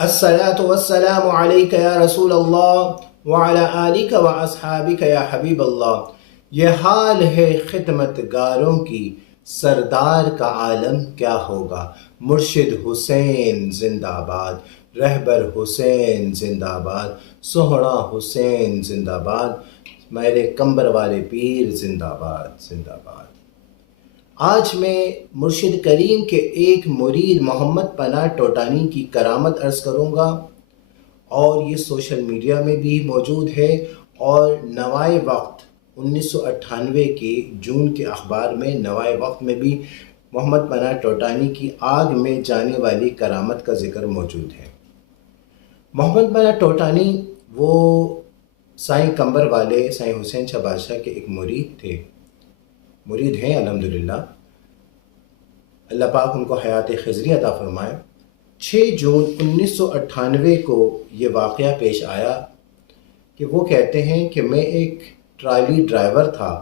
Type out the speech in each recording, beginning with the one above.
الصلاۃ والسلام علیک یا رسول اللہ وعلی آلک و اصحابک یا حبیب اللہ۔ یہ حال ہے خدمت گاروں کی، سردار کا عالم کیا ہوگا۔ مرشد حسین زندہ باد، رہبر حسین زندہ باد، سہرا حسین زندہ باد، میرے کمبر والے پیر زندہ باد زندہ باد۔ آج میں مرشد کریم کے ایک مرید محمد پناہ ٹوٹانی کی کرامت عرض کروں گا، اور یہ سوشل میڈیا میں بھی موجود ہے، اور نوائے وقت 1998 کے جون کے اخبار میں نوائے وقت میں بھی محمد پناہ ٹوٹانی کی آگ میں جانے والی کرامت کا ذکر موجود ہے۔ محمد پناہ ٹوٹانی وہ سائیں کمبر والے سائیں حسین شاہ بادشاہ کے ایک مرید ہیں الحمدللہ۔ اللہ پاک ان کو حیات خضری عطا فرمائے۔ 6 جون 1998 کو یہ واقعہ پیش آیا کہ وہ کہتے ہیں کہ میں ایک ٹرالی ڈرائیور تھا،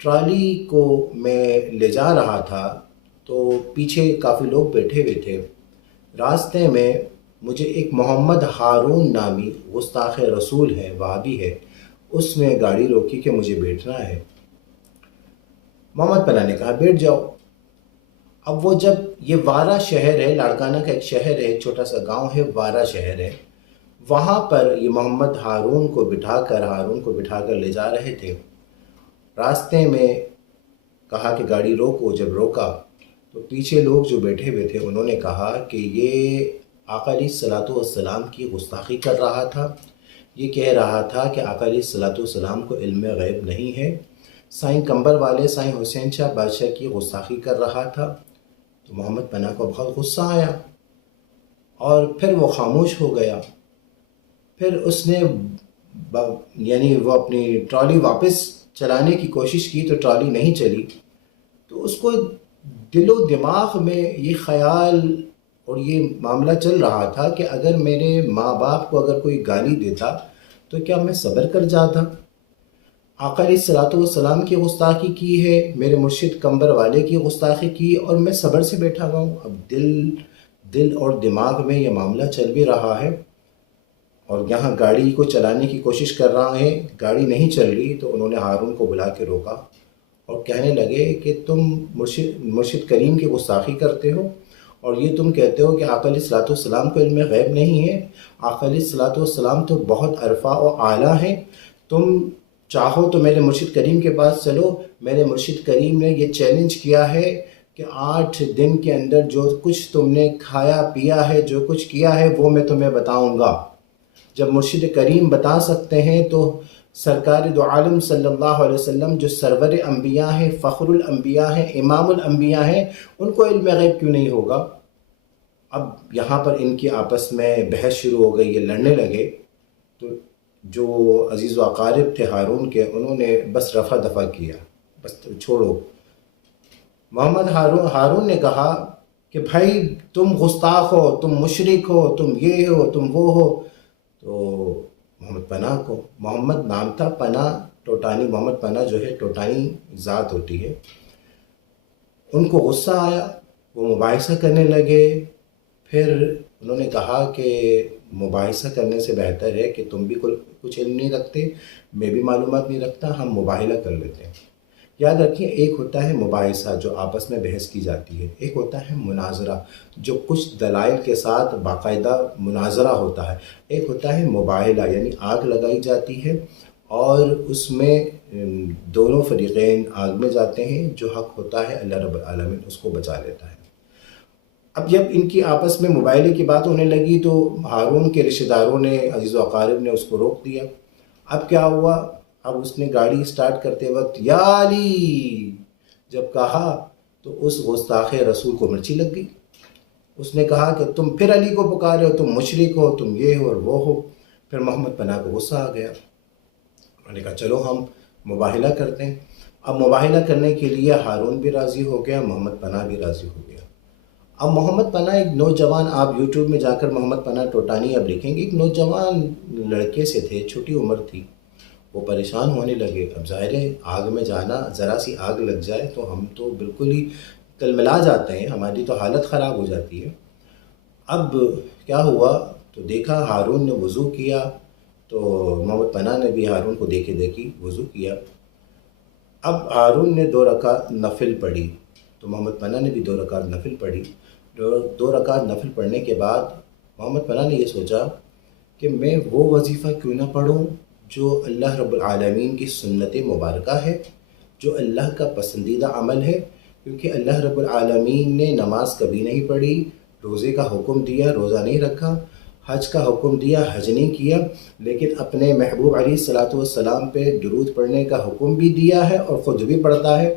ٹرالی کو میں لے جا رہا تھا تو پیچھے کافی لوگ بیٹھے ہوئے تھے۔ راستے میں مجھے ایک محمد ہارون نامی گستاخ رسول ہے، وہابی ہے، اس نے گاڑی روکی کہ مجھے بیٹھنا ہے۔ محمد پناہ نے کہا بیٹھ جاؤ۔ اب وہ جب یہ وارہ شہر ہے، لاڑکانہ کا ایک شہر ہے، چھوٹا سا گاؤں ہے، وارہ شہر ہے، وہاں پر یہ محمد ہارون کو بٹھا کر لے جا رہے تھے۔ راستے میں کہا کہ گاڑی روکو، جب روکا تو پیچھے لوگ جو بیٹھے ہوئے تھے انہوں نے کہا کہ یہ آقا علیہ الصلوۃ والسلام کی گستاخی کر رہا تھا، یہ کہہ رہا تھا کہ آقا علیہ الصلوۃ والسلام کو علم غیب نہیں ہے، سائیں کمبر والے سائیں حسین شاہ بادشاہ کی گستاخی کر رہا تھا۔ تو محمد پناہ کو بہت غصہ آیا اور پھر وہ خاموش ہو گیا۔ پھر اس نے وہ اپنی ٹرالی واپس چلانے کی کوشش کی تو ٹرالی نہیں چلی۔ تو اس کو دل و دماغ میں یہ خیال اور یہ معاملہ چل رہا تھا کہ اگر میرے ماں باپ کو اگر کوئی گالی دیتا تو کیا میں صبر کر جاتا؟ آقا علیہ الصلوۃ والسلام کی گستاخی کی ہے، میرے مرشد کمبر والے کی گستاخی کی، اور میں صبر سے بیٹھا ہوا ہوں۔ اب دل اور دماغ میں یہ معاملہ چل بھی رہا ہے، اور یہاں گاڑی کو چلانے کی کوشش کر رہا ہے، گاڑی نہیں چل رہی۔ تو انہوں نے ہارون کو بلا کے روکا اور کہنے لگے کہ تم مرشد کریم کی گستاخی کرتے ہو، اور یہ تم کہتے ہو کہ آقا علیہ الصلوۃ والسلام کو علم غیب نہیں ہے۔ آقا علیہ الصلوۃ والسلام تو بہت عرفا و اعلیٰ ہیں، تم چاہو تو میرے مرشد کریم کے پاس چلو، میرے مرشد کریم نے یہ چیلنج کیا ہے کہ 8 دن کے اندر جو کچھ تم نے کھایا پیا ہے، جو کچھ کیا ہے وہ میں تمہیں بتاؤں گا۔ جب مرشد کریم بتا سکتے ہیں تو سرکار دو عالم صلی اللہ علیہ وسلم جو سرور انبیاء ہیں، فخر الانبیاء ہیں، امام الانبیاء ہیں، ان کو علم غیب کیوں نہیں ہوگا؟ اب یہاں پر ان کی آپس میں بحث شروع ہو گئی، یہ لڑنے لگے۔ تو جو عزیز و اقارب تھے ہارون کے، انہوں نے بس رفع دفع کیا، بس چھوڑو۔ محمد ہارون نے کہا کہ بھائی تم گستاخ ہو، تم مشرک ہو، تم یہ ہو، تم وہ ہو۔ تو محمد پناہ کو، محمد نام تھا، پناہ ٹوٹانی، محمد پناہ جو ہے ٹوٹانی ذات ہوتی ہے، ان کو غصہ آیا، وہ مباحثہ کرنے لگے۔ پھر انہوں نے کہا کہ مباحثہ کرنے سے بہتر ہے کہ تم بھی کچھ علم نہیں رکھتے، میں بھی معلومات نہیں رکھتا، ہم مباحلہ کر لیتے ہیں۔ یاد رکھیں، ایک ہوتا ہے مباحثہ جو آپس میں بحث کی جاتی ہے، ایک ہوتا ہے مناظرہ جو کچھ دلائل کے ساتھ باقاعدہ مناظرہ ہوتا ہے، ایک ہوتا ہے مباحلہ یعنی آگ لگائی جاتی ہے اور اس میں دونوں فریقین آگ میں جاتے ہیں، جو حق ہوتا ہے اللہ رب العالمین اس کو بچا لیتا ہے۔ اب جب ان کی آپس میں مباحلے کی بات ہونے لگی تو ہارون کے رشتہ داروں نے، عزیز و اقارب نے اس کو روک دیا۔ اب کیا ہوا؟ اب اس نے گاڑی سٹارٹ کرتے وقت یا علی جب کہا تو اس گستاخ رسول کو مرچی لگ گئی۔ اس نے کہا کہ تم پھر علی کو پکارے ہو، تم مشرک ہو، تم یہ ہو اور وہ ہو۔ پھر محمد پناہ کو غصہ آ گیا، انہوں نے کہا چلو ہم مباحلہ کرتے ہیں۔ اب مباحلہ کرنے کے لیے ہارون بھی راضی ہو گیا، محمد پناہ بھی راضی ہو گیا۔ اب محمد پناہ ایک نوجوان، آپ یوٹیوب میں جا کر محمد پناہ ٹوٹانی اب لکھیں گے، ایک نوجوان لڑکے سے تھے، چھوٹی عمر تھی، وہ پریشان ہونے لگے۔ اب ظاہر ہے آگ میں جانا، ذرا سی آگ لگ جائے تو ہم تو بالکل ہی تلملا جاتے ہیں، ہماری تو حالت خراب ہو جاتی ہے۔ اب کیا ہوا تو دیکھا ہارون نے وضو کیا، تو محمد پناہ نے بھی ہارون کو دیکھی وضو کیا۔ اب ہارون نے 2 رکعت نفل پڑھی تو محمد پناہ نے بھی 2 رکعت نفل پڑھی۔ 2 رکعت نفل پڑھنے کے بعد محمد پناہ نے یہ سوچا کہ میں وہ وظیفہ کیوں نہ پڑھوں جو اللہ رب العالمین کی سنت مبارکہ ہے، جو اللہ کا پسندیدہ عمل ہے، کیونکہ اللہ رب العالمین نے نماز کبھی نہیں پڑھی، روزے کا حکم دیا روزہ نہیں رکھا، حج کا حکم دیا حج نہیں کیا، لیکن اپنے محبوب علیہ الصلاۃ والسلام پہ درود پڑھنے کا حکم بھی دیا ہے اور خود بھی پڑھتا ہے۔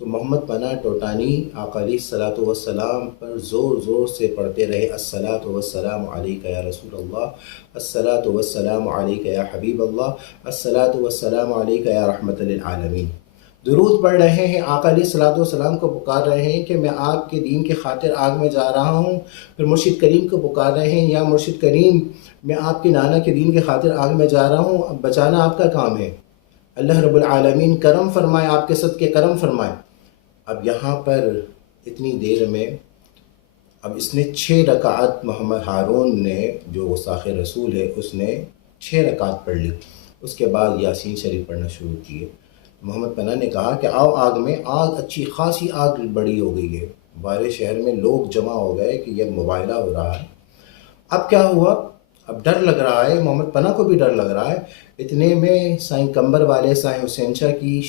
تو محمد پناہ ٹوٹانی آقا علیہ الصلاۃ والسلام پر زور زور سے پڑھتے رہے، الصلاۃ والسلام علیک یا رسول اللہ، الصلاۃ والسلام علیک یا حبیب اللہ، الصلاۃ والسلام علیک یا رحمت للعالمین۔ درود پڑھ رہے ہیں، آقا علیہ الصلاۃ والسلام کو پکار رہے ہیں کہ میں آپ کے دین کی خاطر آگ میں جا رہا ہوں، پھر مرشد کریم کو پکار رہے ہیں، یا مرشد کریم میں آپ کے نانا کے دین کی خاطر آگ میں جا رہا ہوں، اب بچانا آپ کا کام ہے، اللہ رب العالمین کرم فرمائے، آپ کے صدقے کرم فرمائے۔ اب یہاں پر اتنی دیر میں اب اس نے 6 رکعت، محمد ہارون نے جو گستاخ رسول ہے اس نے 6 رکعت پڑھ لی، اس کے بعد یاسین شریف پڑھنا شروع کیے۔ محمد پناہ نے کہا کہ آؤ آگ میں، آگ اچھی خاصی آگ بڑی ہو گئی ہے، بارے شہر میں لوگ جمع ہو گئے کہ یہ مباہلہ ہو رہا ہے۔ اب کیا ہوا، اب ڈر لگ رہا ہے، محمد پناہ کو بھی ڈر لگ رہا ہے۔ اتنے میں سائیں کمبر والے سائیں حسین شاہ کی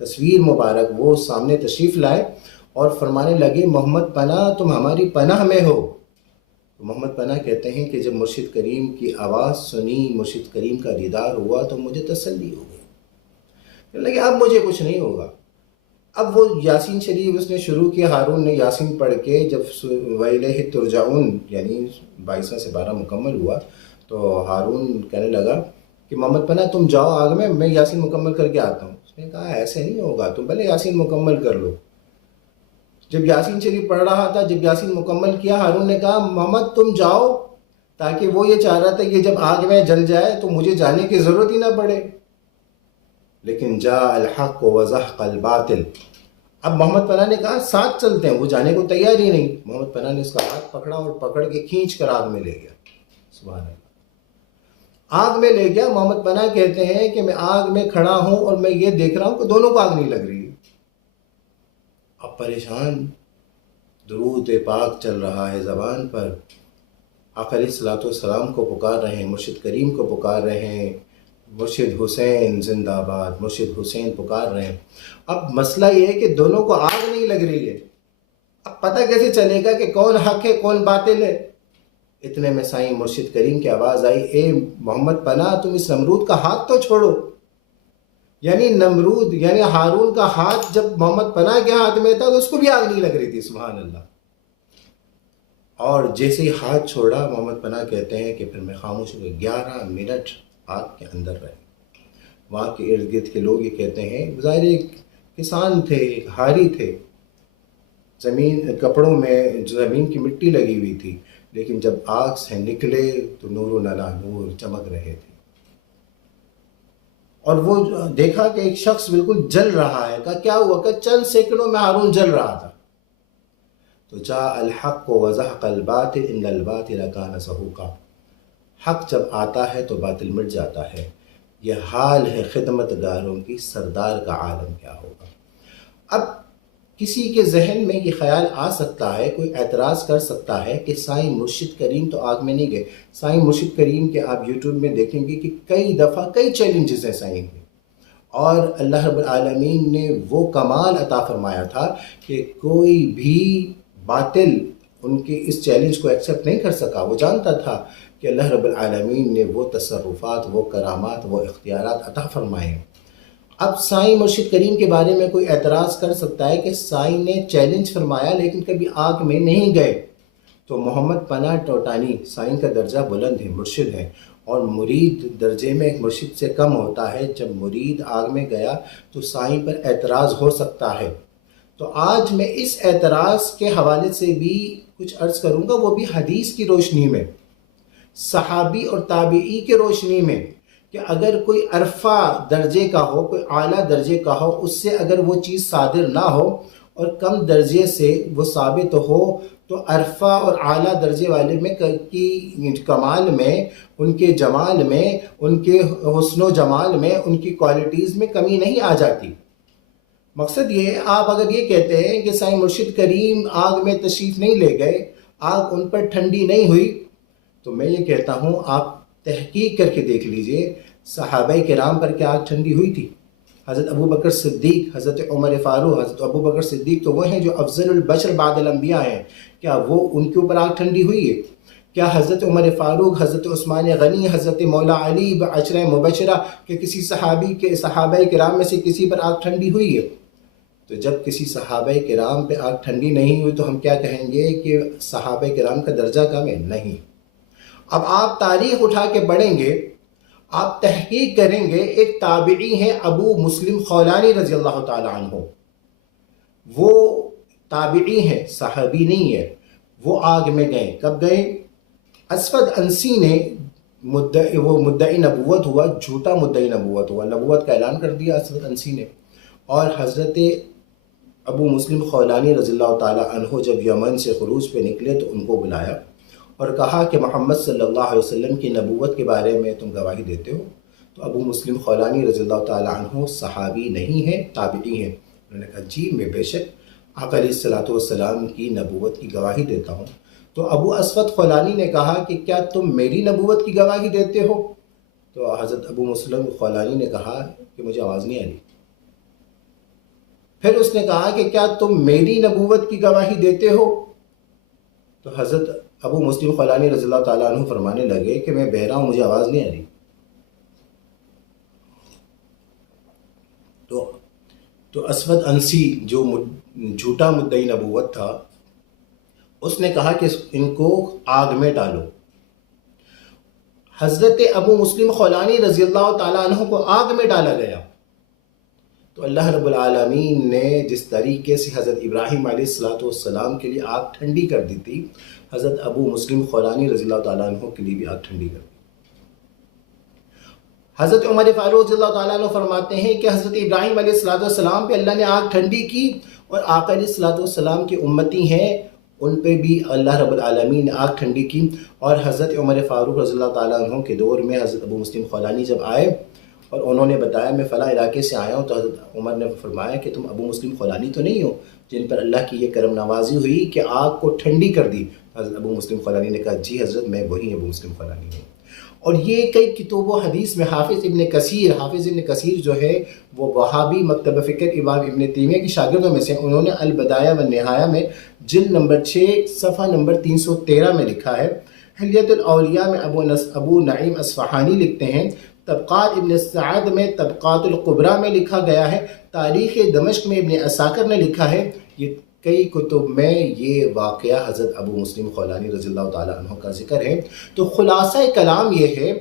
تصویر مبارک وہ سامنے تشریف لائے اور فرمانے لگے محمد پناہ تم ہماری پناہ میں ہو۔ تو محمد پناہ کہتے ہیں کہ جب مرشد کریم کی آواز سنی، مرشد کریم کا دیدار ہوا تو مجھے تسلی ہو گئی، لیکن اب مجھے کچھ نہیں ہوگا۔ اب وہ یاسین شریف اس نے شروع کیا، ہارون نے یاسین پڑھ کے جب وَإِلَيْهِ تُرْجَعُونَ یعنی 22 سے 12 مکمل ہوا تو ہارون کہنے لگا کہ محمد پناہ تم جاؤ آگ میں یاسین مکمل کر کے آتا ہوں۔ اس نے کہا ایسے نہیں ہوگا، تم پہلے یاسین مکمل کر لو۔ جب یاسین شریف پڑھ رہا تھا، جب یاسین مکمل کیا، ہارون نے کہا محمد تم جاؤ، تاکہ وہ یہ چاہ رہا تھا کہ جب آگ میں جل جائے تو مجھے جانے کی ضرورت ہی نہ پڑے۔ لیکن جاء الحق وزحق الباطل، اب محمد پناہ نے کہا ساتھ چلتے ہیں، وہ جانے کو تیار ہی نہیں۔ محمد پناہ نے اس کا ہاتھ پکڑا اور پکڑ کے کھینچ کر آگ میں لے گیا۔ سبحان اللہ، آگ میں لے گیا۔ محمد پناہ کہتے ہیں کہ میں آگ میں کھڑا ہوں اور میں یہ دیکھ رہا ہوں کہ دونوں کو آگ نہیں لگ رہی۔ اب پریشان، درود پاک چل رہا ہے زبان پر، آقا علیہ الصلوۃ والسلام کو پکار رہے ہیں، مرشد کریم کو پکار رہے ہیں، مرشد حسین زندہ باد، مرشد حسین پکار رہے ہیں۔ اب مسئلہ یہ ہے کہ دونوں کو آگ نہیں لگ رہی ہے، اب پتہ کیسے چلے گا کہ کون حق ہے کون باطل ہے؟ اتنے میں سائیں مرشد کریم کی آواز آئی، اے محمد پناہ تم اس نمرود کا ہاتھ تو چھوڑو۔ یعنی نمرود یعنی ہارون کا ہاتھ جب محمد پناہ کے ہاتھ میں تھا تو اس کو بھی آگ نہیں لگ رہی تھی، سبحان اللہ۔ اور جیسے ہی ہاتھ چھوڑا، محمد پناہ کہتے ہیں کہ پھر میں خاموش ہو گیا، 11 منٹ آگ کے اندر رہے۔ وہاں کے ارد گرد کے لوگ یہ کہتے ہیں، ظاہر کسان تھے، ہاری تھے، زمین کپڑوں میں زمین کی مٹی لگی ہوئی تھی، لیکن جب آگ سے نکلے تو نور و نلا نور چمک رہے تھے۔ اور وہ دیکھا کہ ایک شخص بالکل جل رہا ہے، کہا کیا ہوا؟ کہ چند سیکنڈوں میں ہارون جل رہا تھا۔ تو جاء الحق وزحق الباطل ان الباطل کان زہوقا، حق جب آتا ہے تو باطل مٹ جاتا ہے۔ یہ حال ہے خدمت گاروں کی، سردار کا عالم کیا ہوگا؟ اب کسی کے ذہن میں یہ خیال آ سکتا ہے، کوئی اعتراض کر سکتا ہے کہ سائیں مرشد کریم تو آگ میں نہیں گئے۔ سائیں مرشد کریم کے آپ یوٹیوب میں دیکھیں گے کہ کئی دفعہ کئی چیلنجز ہیں سائیں کے، اور اللہ رب العالمین نے وہ کمال عطا فرمایا تھا کہ کوئی بھی باطل ان کے اس چیلنج کو ایکسیپٹ نہیں کر سکا۔ وہ جانتا تھا کہ اللہ رب العالمین نے وہ تصرفات، وہ کرامات، وہ اختیارات عطا فرمائے ہیں۔ اب سائیں مرشد کریم کے بارے میں کوئی اعتراض کر سکتا ہے کہ سائیں نے چیلنج فرمایا لیکن کبھی آگ میں نہیں گئے، تو محمد پناہ ٹوٹانی، سائیں کا درجہ بلند ہے، مرشد ہے، اور مرید درجے میں ایک مرشد سے کم ہوتا ہے۔ جب مرید آگ میں گیا تو سائیں پر اعتراض ہو سکتا ہے۔ تو آج میں اس اعتراض کے حوالے سے بھی کچھ عرض کروں گا، وہ بھی حدیث کی روشنی میں، صحابی اور تابعی کی روشنی میں، کہ اگر کوئی عرفہ درجے کا ہو، کوئی اعلیٰ درجے کا ہو، اس سے اگر وہ چیز صادر نہ ہو اور کم درجے سے وہ ثابت ہو تو عرفہ اور اعلیٰ درجے والے میں کی کمال میں، ان کے جمال میں، ان کے حسن و جمال میں، ان کی کوالٹیز میں کمی نہیں آ جاتی۔ مقصد یہ ہے، آپ اگر یہ کہتے ہیں کہ سائیں مرشد کریم آگ میں تشریف نہیں لے گئے، آگ ان پر ٹھنڈی نہیں ہوئی، تو میں یہ کہتا ہوں آپ تحقیق کر کے دیکھ لیجئے صحابہ کرام پر کیا آگ ٹھنڈی ہوئی تھی؟ حضرت ابو بکر صدیق، حضرت عمر فاروق، حضرت ابو بکر صدیق تو وہ ہیں جو افضل البشر بعد الانبیاء ہیں، کیا وہ ان کے اوپر آگ ٹھنڈی ہوئی ہے؟ کیا حضرت عمر فاروق، حضرت عثمان غنی، حضرت مولا علی عشرہ مبشرہ کے کسی صحابہ کرام میں سے کسی پر آگ ٹھنڈی ہوئی ہے؟ تو جب کسی صحابہ کرام پہ آگ ٹھنڈی نہیں ہوئی تو ہم کیا کہیں گے کہ صحابہ کرام کا درجہ کم ہے؟ نہیں۔ اب آپ تاریخ اٹھا کے پڑھیں گے، آپ تحقیق کریں گے، ایک تابعی ہیں ابو مسلم خولانی رضی اللہ تعالی عنہ، وہ تابعی ہیں، صحابی نہیں ہے، وہ آگ میں گئے۔ کب گئے؟ اسود انسی نے وہ مدعی نبوت ہوا، جھوٹا مدعی نبوت ہوا، نبوت کا اعلان کر دیا اسود انسی نے، اور حضرت ابو مسلم خولانی رضی اللہ تعالی عنہ جب یمن سے خروج پہ نکلے تو ان کو بلایا اور کہا کہ محمد صلی اللہ علیہ وسلم کی نبوت کے بارے میں تم گواہی دیتے ہو؟ تو ابو مسلم خولانی رضی اللہ تعالی عنہ صحابی نہیں ہیں، تابعی ہیں۔ انہوں نے کہا جی میں بے شک آقا علیہ الصلوۃ والسلام کی نبوت کی گواہی دیتا ہوں۔ تو ابو اسود خولانی نے کہا کہ کیا تم میری نبوت کی گواہی دیتے ہو؟ تو حضرت ابو مسلم خولانی نے کہا کہ مجھے آواز نہیں آ رہی۔ پھر اس نے کہا کہ کیا تم میری نبوت کی گواہی دیتے ہو؟ تو حضرت ابو مسلم خولانی رضی اللہ تعالیٰ عنہ فرمانے لگے کہ میں بہرا ہوں، مجھے آواز نہیں آ رہی۔ تو اسود انسی جو جھوٹا مدعی نبوت تھا، اس نے کہا کہ ان کو آگ میں ڈالو۔ حضرت ابو مسلم خولانی رضی اللہ تعالیٰ عنہ کو آگ میں ڈالا گیا۔ تو اللہ رب العالمین نے جس طریقے سے حضرت ابراہیم علیہ السلام کے لیے آگ ٹھنڈی کر دی تھی، حضرت ابو مسلم خولانی رضی اللہ تعالیٰ عنہ کے لیے بھی آگ ٹھنڈی کر دی۔ حضرت عمر فاروق رضی اللہ تعالیٰ عنہ فرماتے ہیں کہ حضرت ابراہیم علیہ السلام پہ اللہ نے آگ ٹھنڈی کی، اور آقا علیہ السلام کے امتی ہیں ان پہ بھی اللہ رب العالمین نے آگ ٹھنڈی کی۔ اور حضرت عمر فاروق رضی اللہ تعالیٰ عنہ کے دور میں حضرت ابو مسلم خولانی جب آئے اور انہوں نے بتایا میں فلاں علاقے سے آیا ہوں، تو حضرت عمر نے فرمایا کہ تم ابو مسلم خولانی تو نہیں ہو جن پر اللہ کی یہ کرم نوازی ہوئی کہ آگ کو ٹھنڈی کر دی؟ حضرت ابو مسلم خولانی نے کہا جی حضرت میں وہی ابو مسلم خولانی ہوں۔ اور یہ کئی کتب و حدیث میں حافظ ابن کثیر جو ہے وہ وہابی مکتب فکر امام ابن تیمیہ کی شاگردوں میں سے، انہوں نے البدایہ و النہایہ میں جلد نمبر 6 صفحہ نمبر 313 میں لکھا ہے۔ حلیت الاولیاء میں ابو نعیم اصفہانی لکھتے ہیں، طبقات ابن سعد میں طبقات القبریٰ میں لکھا گیا ہے، تاریخ دمشق میں ابن عساکر نے لکھا ہے، یہ کئی کتب میں یہ واقعہ حضرت ابو مسلم خولانی رضی اللہ تعالیٰ عنہ کا ذکر ہے۔ تو خلاصہ کلام یہ ہے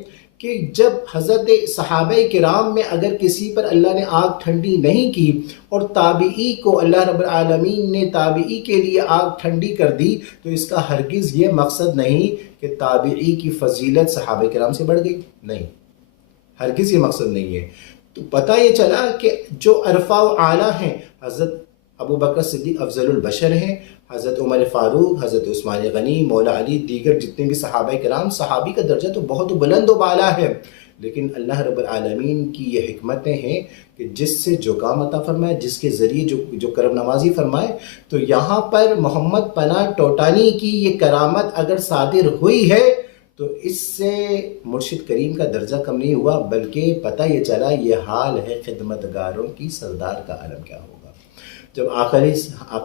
کہ جب حضرت صحابہ کرام میں اگر کسی پر اللہ نے آگ ٹھنڈی نہیں کی اور تابعی کو اللہ رب العالمین نے تابعی کے لیے آگ ٹھنڈی کر دی، تو اس کا ہرگز یہ مقصد نہیں کہ تابعی کی فضیلت صحابہ کرام سے بڑھ گئی، نہیں، ہرگز یہ مقصد نہیں ہے۔ تو پتہ یہ چلا کہ جو عرفہ و اعلیٰ ہیں، حضرت ابو بکر صدیق افضل البشر ہیں، حضرت عمر فاروق، حضرت عثمان غنی، مولا علی، دیگر جتنے بھی صحابہ کرام، صحابی کا درجہ تو بہت بلند و بالا ہے، لیکن اللہ رب العالمین کی یہ حکمتیں ہیں کہ جس سے جو کام عطا فرمائے، جس کے ذریعے جو کرم نوازی فرمائے۔ تو یہاں پر محمد پناہ ٹوٹانی کی یہ کرامت اگر صادر ہوئی ہے تو اس سے مرشد کریم کا درجہ کم نہیں ہوا، بلکہ پتہ یہ چلا یہ حال ہے خدمتگاروں کی، سردار کا عالم کیا ہوگا۔ جب آقا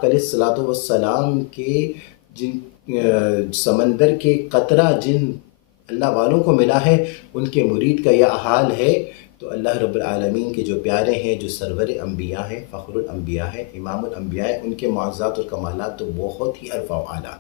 علیہ السلام کے جن سمندر کے قطرہ جن اللہ والوں کو ملا ہے، ان کے مرید کا یہ حال ہے، تو اللہ رب العالمین کے جو پیارے ہیں، جو سرور انبیاء ہیں، فخر الانبیاء ہیں، امام الانبیاء ہیں، ان کے معجزات اور کمالات تو بہت ہی عرفہ و اعلیٰ۔